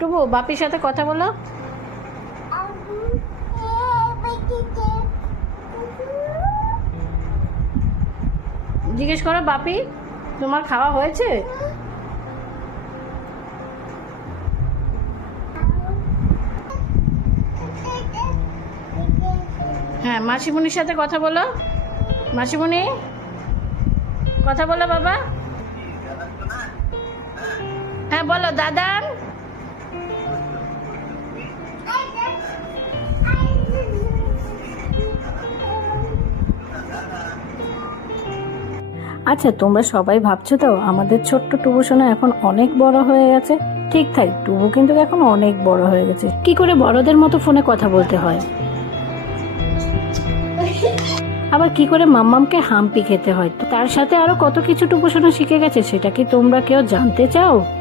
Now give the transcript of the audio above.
টুবু বাপির সাথে কথা বলো। জিজ্ঞেস করো, বাপি তোমার খাওয়া হয়েছে? হ্যাঁ, মাসিমণির সাথে কথা বলো। মাসিমণি কথা বলো বাবা। হ্যাঁ বলো দাদা। আচ্ছা, তোমরা সবাই ভাবছো তো আমাদের ছোট্ট টুবু সোনা এখন অনেক বড় হয়ে গেছে। ঠিক তাই, টুবু কিন্তু এখন অনেক বড় হয়ে গেছে। কি করে বড়দের মতো ফোনে কথা বলতে হয়, আবার কি করে মাম্মামকে হাম্পি খেতে হয়, তার সাথে আরো কত কিছু টুবু সোনা শিখে গেছে। সেটা কি তোমরা কেউ জানতে চাও?